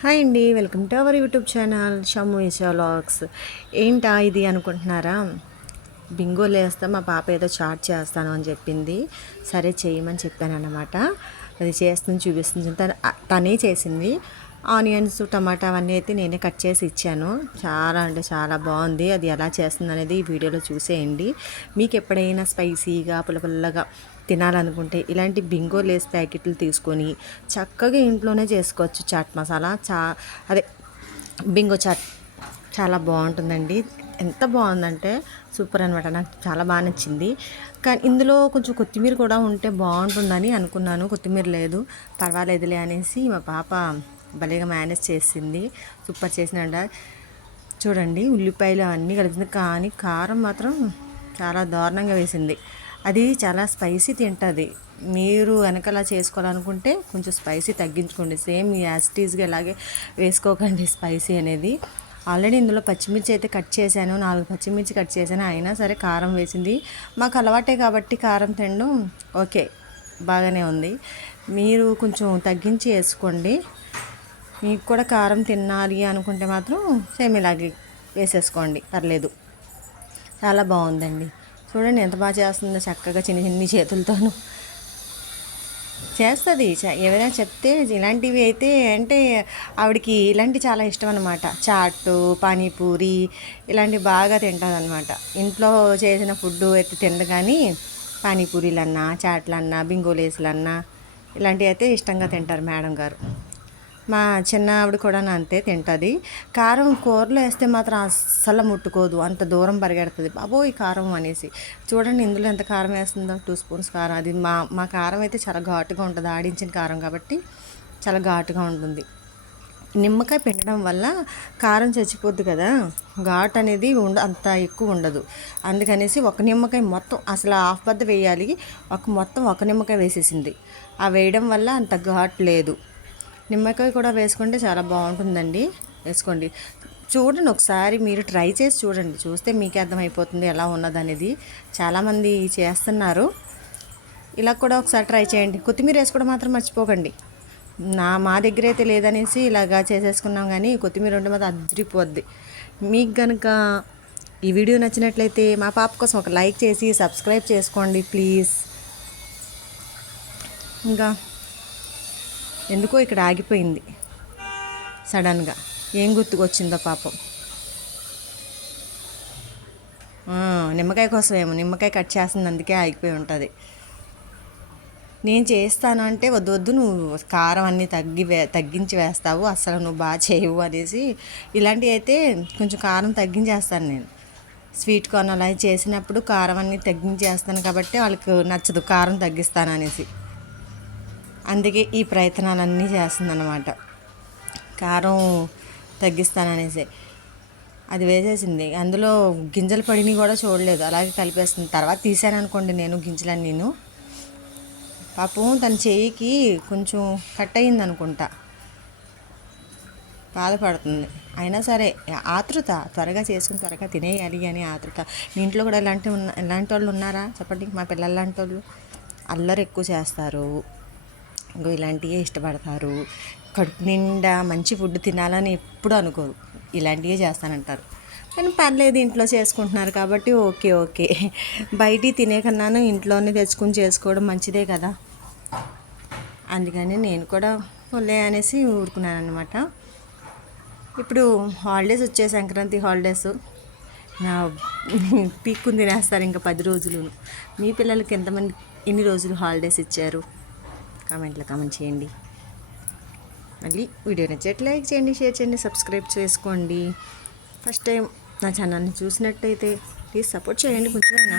Hi అండి welcome to our YouTube channel Shammu Isha vlogs. ఏంటా ఇది అనుకుంటున్నారా? బింగో లేస్తా మా పాప ఏదో చాట్ చేస్తాను అని చెప్పింది. సరే చేయమని చెప్పాను అనమాట అది చేస్తుంది చూపిస్తుంది. తను తనే చేసింది. ఆనియన్స్ టమాటా అవన్నీ అయితే నేనే కట్ చేసి ఇచ్చాను. చాలా అంటే చాలా బాగుంది. అది ఎలా చేస్తుంది అనేది ఈ వీడియోలో చూసేయండి. మీకు ఎప్పుడైనా స్పైసీగా పుల్లపుల్లగా తినాలనుకుంటే ఇలాంటి బింగో లేస్ ప్యాకెట్లు తీసుకొని చక్కగా ఇంట్లోనే చేసుకోవచ్చు చాట్ మసాలా. చా అదే బింగో చాట్ చాలా బాగుంటుందండి. ఎంత బాగుందంటే సూపర్ అనమాట నాకు చాలా బాగా నచ్చింది. కానీ ఇందులో కొంచెం కొత్తిమీర కూడా ఉంటే బాగుంటుందని అనుకున్నాను. కొత్తిమీర లేదు. పర్వాలేదులే అనేసి మా పాప భలేగా మేనేజ్ చేసింది. సూపర్ చేసినట్ట చూడండి ఉల్లిపాయలు అన్నీ కలిసింది. కానీ కారం మాత్రం చాలా దారుణంగా వేసింది. అది చాలా స్పైసీ తింటుంది. మీరు వెనకలా చేసుకోవాలనుకుంటే కొంచెం స్పైసీ తగ్గించుకోండి. సేమ్ యాసిటీస్గా ఇలాగే వేసుకోకండి స్పైసీ అనేది. ఆల్రెడీ ఇందులో పచ్చిమిర్చి అయితే కట్ చేశాను. నాలుగు పచ్చిమిర్చి కట్ చేశాను. అయినా సరే కారం వేసింది. మాకు అలవాటే కాబట్టి కారం తినడం ఓకే బాగానే ఉంది. మీరు కొంచెం తగ్గించి వేసుకోండి. మీకు కూడా కారం తినాలి అనుకుంటే మాత్రం సేమ్ ఇలాగే వేసేసుకోండి. పర్లేదు. చాలా బాగుందండి. చూడండి ఎంత బాగా చేస్తుందో చక్కగా చిన్న చిన్ని చేతులతోనూ. చేస్తుంది. ఏదైనా చెప్తే ఇలాంటివి అయితే అంటే ఆవిడకి ఇలాంటివి చాలా ఇష్టం అనమాట చాట్ పానీపూరి ఇలాంటివి బాగా తింటుందన్నమాట. ఇంట్లో చేసిన ఫుడ్ అయితే తింది కానీ పానీపూరీలన్నా చాట్లన్నా బింగోలేసులన్నా ఇలాంటివి అయితే ఇష్టంగా తింటారు మేడం గారు. మా చిన్న ఆవిడ కూడా అంతే తింటుంది. కారం కూరలో వేస్తే మాత్రం అస్సలు ముట్టుకోదు. అంత దూరం పరిగెడుతుంది. బాబో ఈ కారం అనేసి. చూడండి ఇందులో ఎంత కారం వేస్తుందో. టూ స్పూన్స్ కారం. అది మా మా కారం అయితే చాలా ఘాటుగా ఉంటుంది. ఆడించిన కారం కాబట్టి చాలా ఘాటుగా ఉంటుంది. నిమ్మకాయ పిండడం వల్ల కారం చచ్చిపోద్ది కదా. ఘాట్ అనేది ఉండ అంత ఎక్కువ ఉండదు. అందుకనేసి ఒక నిమ్మకాయ మొత్తం అసలు హాఫ్ బద్ద వేయాలి. ఒక మొత్తం ఒక నిమ్మకాయ వేసేసింది. ఆ వేయడం వల్ల అంత ఘాట్ లేదు. నిమ్మకాయ కూడా వేసుకుంటే చాలా బాగుంటుందండి. వేసుకోండి. చూడండి ఒకసారి మీరు ట్రై చేసి చూడండి. చూస్తే మీకే అర్థమైపోతుంది ఎలా ఉన్నదనేది. చాలామంది చేస్తున్నారు. ఇలా కూడా ఒకసారి ట్రై చేయండి. కొత్తిమీర వేసుకోవడం మాత్రం మర్చిపోకండి. నా మా దగ్గర అయితే లేదనేసి ఇలాగా చేసేసుకున్నాం కానీ కొత్తిమీర ఉంటే మాత్రం అదిరిపోద్ది. మీకు కనుక ఈ వీడియో నచ్చినట్లయితే మా పాప కోసం ఒక లైక్ చేసి సబ్స్క్రైబ్ చేసుకోండి ప్లీజ్. ఇంకా ఎందుకో ఇక్కడ ఆగిపోయింది. సడన్గా ఏం గుర్తుకొచ్చిందో పాపం. నిమ్మకాయ కోసం ఏమో నిమ్మకాయ కట్ చేస్తుంది అందుకే ఆగిపోయి ఉంటుంది. నేను చేస్తాను అంటే వద్దు వద్దు నువ్వు కారం అన్నీ తగ్గి వే తగ్గించి వేస్తావు అసలు నువ్వు బాగా చేయవు అనేసి. ఇలాంటివి అయితే కొంచెం కారం తగ్గించేస్తాను నేను. స్వీట్ కార్న్ అలా చేసినప్పుడు కారం అన్నీ తగ్గించేస్తాను కాబట్టి వాళ్ళకి నచ్చదు కారం తగ్గిస్తాను అనేసి. అందుకే ఈ ప్రయత్నాలన్నీ చేస్తుందన్నమాట. కారం తగ్గిస్తాననేసి. అది వేసేసింది. అందులో గింజలు పడినవి కూడా చూడలేదు. అలాగే కలిపేస్తుంది. తర్వాత తీసాను అనుకోండి నేను. గింజలన్నీను పాపం తన చేయికి కొంచెం కట్ అయింది అనుకుంటా బాధపడుతుంది. అయినా సరే ఆతృత. త్వరగా చేసుకుని త్వరగా తినేయాలి అని ఆతృత. మీ ఇంట్లో కూడా ఇలాంటి ఉన్న ఇలాంటి వాళ్ళు ఉన్నారా? చెప్పండి. మా పిల్లలు లాంటి వాళ్ళు. అల్లరి ఎక్కువ చేస్తారు. ఇలాంటివే ఇష్టపడతారు. కడుపు నిండా మంచి ఫుడ్ తినాలని ఎప్పుడు అనుకోరు. ఇలాంటివే చేస్తానంటారు. కానీ పర్లేదు ఇంట్లో చేసుకుంటున్నారు కాబట్టి ఓకే ఓకే. బయట తినే కన్నాను ఇంట్లోనే తెచ్చుకుని చేసుకోవడం మంచిదే కదా. అందుకని నేను కూడా పొలే అనేసి ఊరుకున్నాను అనమాట ఇప్పుడు హాలిడేస్ వచ్చే సంక్రాంతి హాలిడేస్. నా పీక్కుని తినేస్తారు ఇంకా పది రోజులు మీ పిల్లలకి ఎంతమంది ఎన్ని రోజులు హాలిడేస్ ఇచ్చారు? కామెంట్లో కామెంట్ చేయండి. మళ్ళీ వీడియో నచ్చేట్ లైక్ చేయండి షేర్ చేయండి సబ్స్క్రైబ్ చేసుకోండి. ఫస్ట్ టైం నా ఛానల్ని చూసినట్టయితే ప్లీజ్ సపోర్ట్ చేయండి. కొంచెమైనా